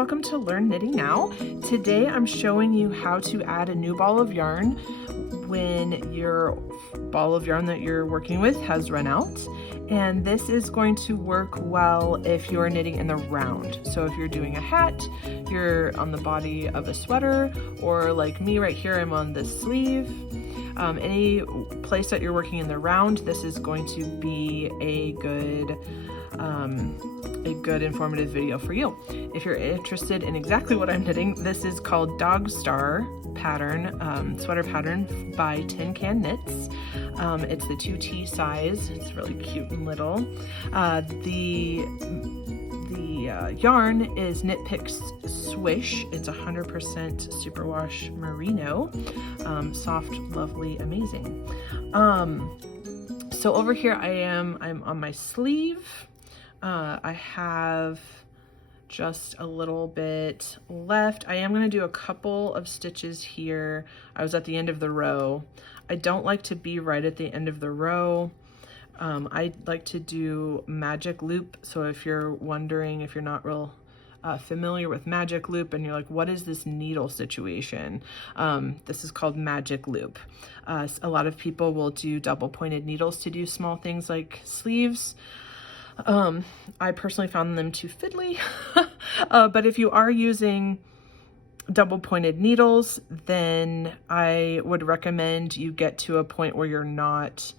welcome to Learn Knitting Now. Today I'm showing you how to add a new ball of yarn when your ball of yarn that you're working with has run out. And this is going to work well if you're knitting in the round. So if you're doing a hat, you're on the body of a sweater, or like me right here, I'm on the sleeve. Any place that you're working in the round, this is going to be a good informative video for you. If you're interested in exactly what I'm knitting, this is called Dog Star pattern, sweater pattern by Tin Can Knits. It's the 2T size. It's really cute and little. The yarn is Knit Picks Swish. It's 100% superwash merino. Soft, lovely, amazing. So over here I'm on my sleeve. I have just a little bit left. I am going to do a couple of stitches here. I was at the end of the row. I don't like to be right at the end of the row. I like to do magic loop. So if you're wondering, if you're not real familiar with magic loop and you're like, what is this needle situation? This is called magic loop. A lot of people will do double pointed needles to do small things like sleeves. I personally found them too fiddly, but if you are using double pointed needles, then I would recommend you get to a point where you're not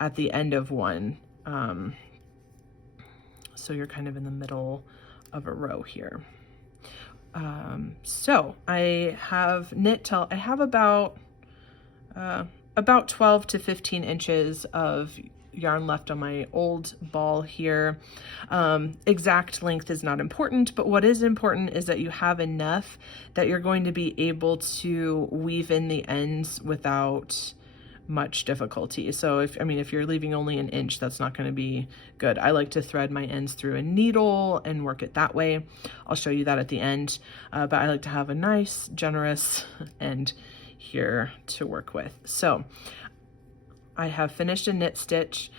at the end of one. So you're kind of in the middle of a row here. So I have knit till I have about 12 to 15 inches of yarn left on my old ball here. Exact length is not important, but what is important is that you have enough that you're going to be able to weave in the ends without much difficulty. So if you're leaving only an inch, that's not going to be good. I like to thread my ends through a needle and work it that way. I'll show you that at the end, but I like to have a nice, generous end here to work with. So I have finished a knit stitch.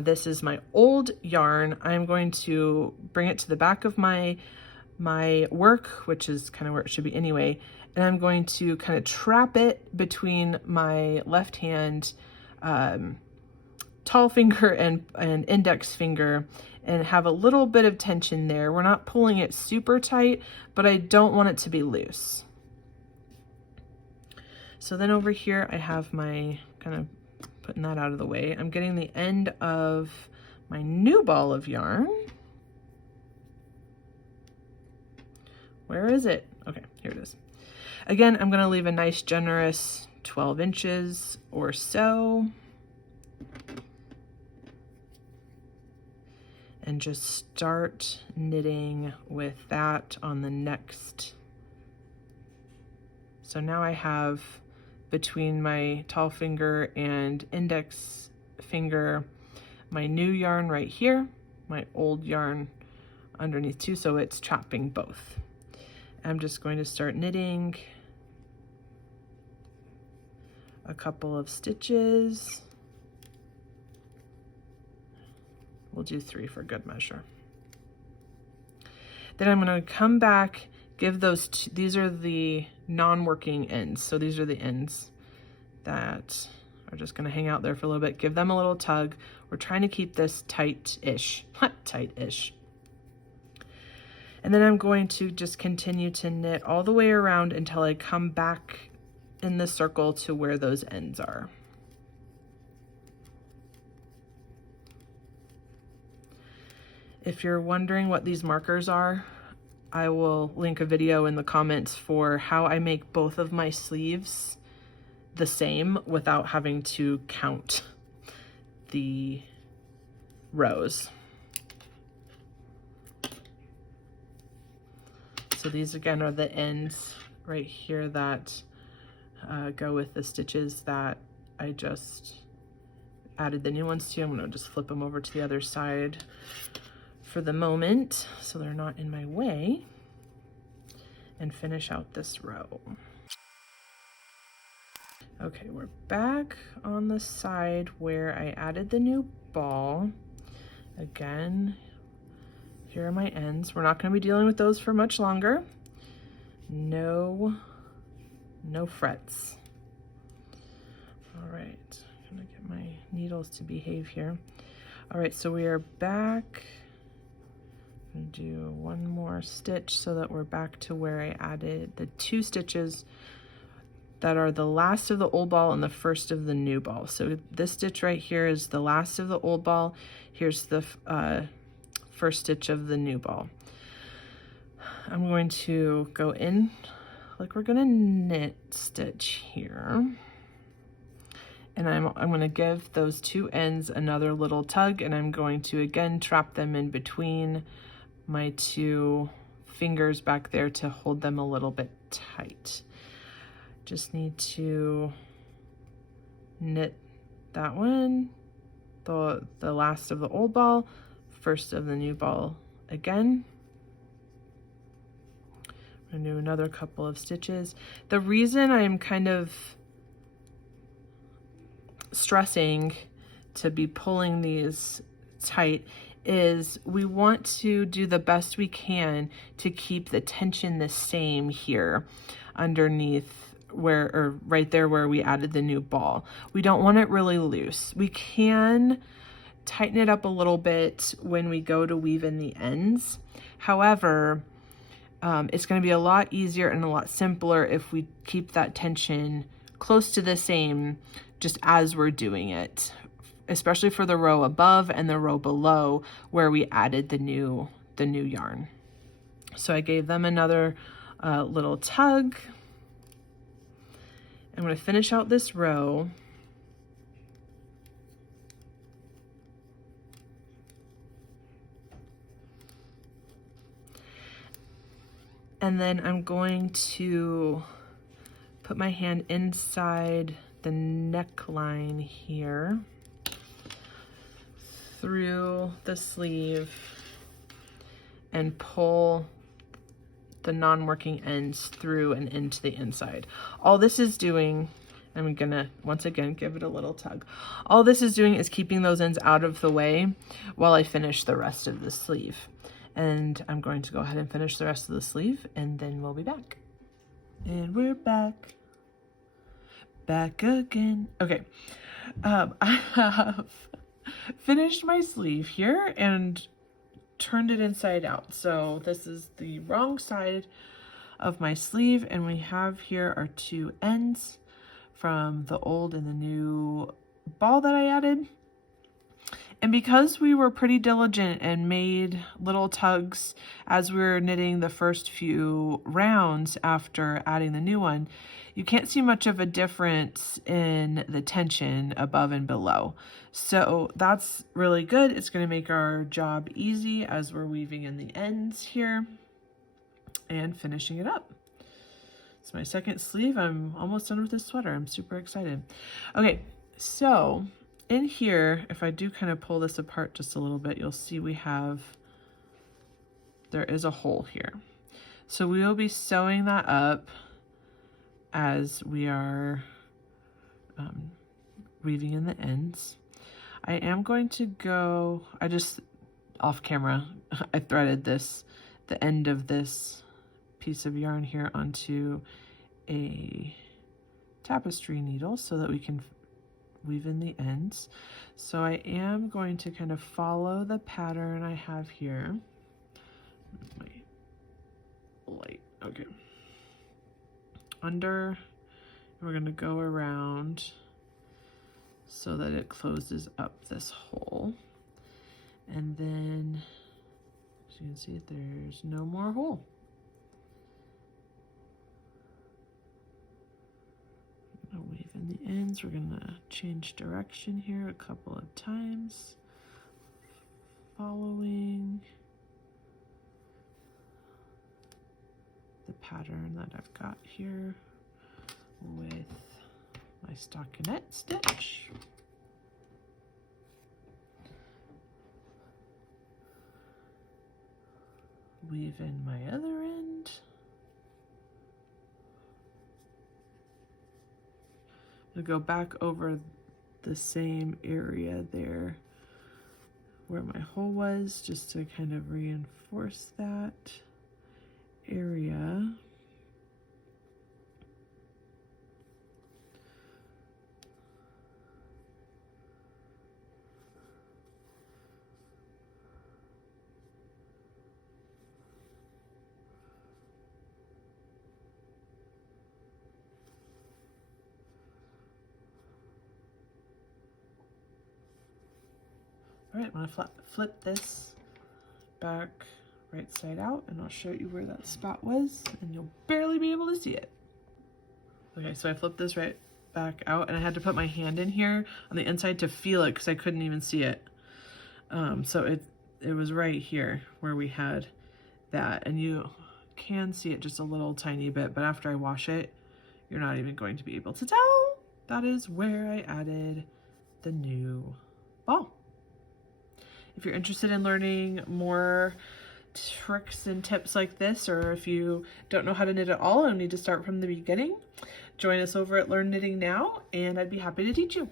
This is my old yarn. I'm going to bring it to the back of my work, which is kind of where it should be anyway. And I'm going to kind of trap it between my left hand tall finger and index finger and have a little bit of tension there. We're not pulling it super tight, but I don't want it to be loose. So then over here, I have my kind of putting that out of the way. I'm getting the end of my new ball of yarn. Where is it? Okay, here it is. Again, I'm going to leave a nice generous 12 inches or so. And just start knitting with that on the next. So now I have between my tall finger and index finger my new yarn right here, my old yarn underneath too, so it's trapping both. I'm just going to start knitting a couple of stitches. We'll do 3 for good measure. Then I'm going to come back, give those these are the non-working ends. So these are the ends that are just going to hang out there for a little bit. Give them a little tug. We're trying to keep this tight-ish, tight-ish. And then I'm going to just continue to knit all the way around until I come back in the circle to where those ends are. If you're wondering what these markers are, I will link a video in the comments for how I make both of my sleeves the same without having to count the rows. So these again are the ends right here that go with the stitches that I just added the new ones to. I'm going to just flip them over to the other side for the moment so they're not in my way, and finish out this row. Okay, we're back on the side where I added the new ball. Again, here are my ends. We're not going to be dealing with those for much longer. no frets. All right, I'm gonna get my needles to behave here. All right, so we are back. I'm gonna do one more stitch so that we're back to where I added the 2 stitches that are the last of the old ball and the first of the new ball. So this stitch right here is the last of the old ball. Here's the first stitch of the new ball. I'm going to go in like we're gonna knit stitch here. And I'm gonna give those 2 ends another little tug, and I'm going to again trap them in between my 2 fingers back there to hold them a little bit tight. Just need to knit that one, the last of the old ball, first of the new ball again. I'm gonna do another couple of stitches. The reason I'm kind of stressing to be pulling these tight is we want to do the best we can to keep the tension the same here underneath where, or right there where we added the new ball. We don't want it really loose. We can tighten it up a little bit when we go to weave in the ends. However, it's going to be a lot easier and a lot simpler if we keep that tension close to the same just as we're doing it, especially for the row above and the row below where we added the new yarn. So I gave them another little tug. I'm going to finish out this row. And then I'm going to put my hand inside the neckline here, through the sleeve, and pull the non-working ends through and into the inside. All this is doing, I'm gonna once again give it a little tug. All this is doing is keeping those ends out of the way while I finish the rest of the sleeve. And I'm going to go ahead and finish the rest of the sleeve, and then we'll be back. And we're back again. Okay, I have finished my sleeve here and turned it inside out. So this is the wrong side of my sleeve, and we have here our 2 ends from the old and the new ball that I added. And because we were pretty diligent and made little tugs as we were knitting the first few rounds after adding the new one, you can't see much of a difference in the tension above and below. So that's really good. It's going to make our job easy as we're weaving in the ends here and finishing it up. It's my second sleeve. I'm almost done with this sweater. I'm super excited. Okay, so in here, if I do kind of pull this apart just a little bit, you'll see there is a hole here. So we will be sewing that up as we are weaving in the ends. I am going to go, off camera, I threaded the end of this piece of yarn here onto a tapestry needle so that we can weave in the ends. So I am going to kind of follow the pattern I have here. My light, okay. Under, we're going to go around so that it closes up this hole. And then, as you can see, there's no more hole. I'm gonna weave in the ends. We're gonna change direction here a couple of times, following the pattern that I've got here with my stockinette stitch. Weave in my other end. I'll go back over the same area there where my hole was, just to kind of reinforce that area. All right, I'm gonna flip this back right side out, and I'll show you where that spot was, and you'll barely be able to see it. Okay, so I flipped this right back out, and I had to put my hand in here on the inside to feel it because I couldn't even see it. So it was right here where we had that, and you can see it just a little tiny bit, but after I wash it, you're not even going to be able to tell. That is where I added the new ball. If you're interested in learning more tricks and tips like this, or if you don't know how to knit at all and need to start from the beginning, join us over at Learn Knitting Now, and I'd be happy to teach you.